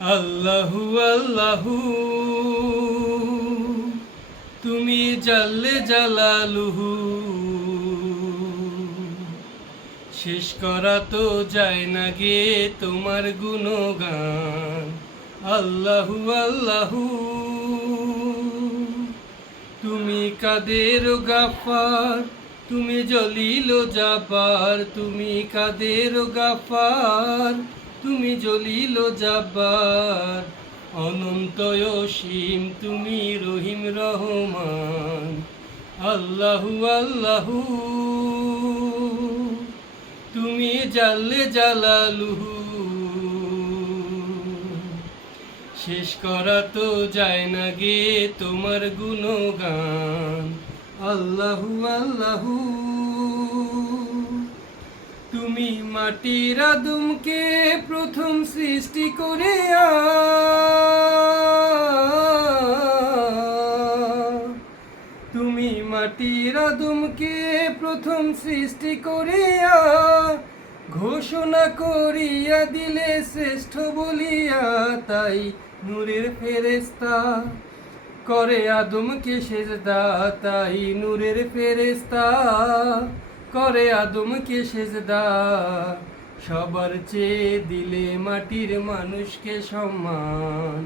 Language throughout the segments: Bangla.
আল্লাহু আল্লাহু তুমি জাল্লে জালালুহু, শেষ করা তো যায় না গে তোমার গুণগান। আল্লাহু আল্লাহু তুমি কাদের গাফার, তুমি জলিল জাব্বার, তুমি কাদের গাফার, তুমি জলিল জাব্বার, অনন্ত অসীম তুমি রহিম রহমান। আল্লাহু আল্লাহু তুমি জাল্লে জালালুহু, শেষ করা তো যায় না গে তোমার গুণগান। আল্লাহু আল্লাহু তুমি মাটির আদমকে প্রথম সৃষ্টি করে তুমি মাটির আদমকে প্রথম সৃষ্টি করিয়া ঘোষণা করিয়া দিলে শ্রেষ্ঠ বলিয়া, তাই নূরের ফেরেশতা করে আদমকে সেজদা, তাই নূরের ফেরেশতা করে আদমকে সেজদা। সবার চেয়ে দিলে মাটির মানুষকে সম্মান।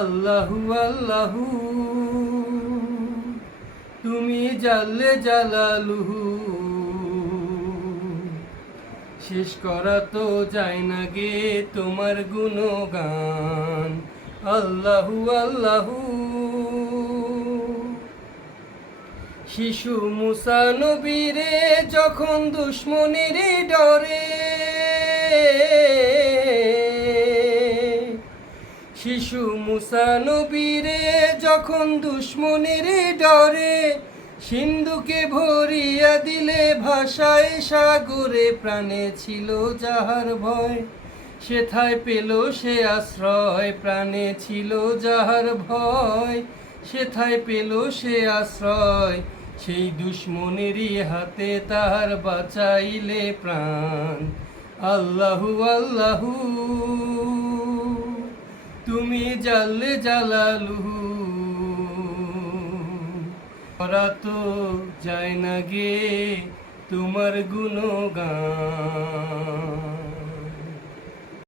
আল্লাহু আল্লাহু তুমি জাল্লে জালালুহু, শেষ করা তো যায় না গে তোমার গুণগান। আল্লাহু আল্লাহু শিশু মুসা নবীরে যখন দুশ্মনের ডরে, শিশু মুসা নবীরে যখন দুশ্মনের ডরে সিন্ধুকে ভরিয়া দিলে ভাষায় সাগরে, প্রাণে ছিল যাহার ভয় সেথায় পেল সে আশ্রয়, প্রাণে ছিল যাহার ভয় সেথায় পেল সে আশ্রয়। সেই দুশ্মনেরই হাতে তাহার বাঁচাইলে প্রাণ। আল্লাহু আল্লাহু তুমি জাল্লে জালালুহু, করা তো যায় না গে তোমার গুণগান।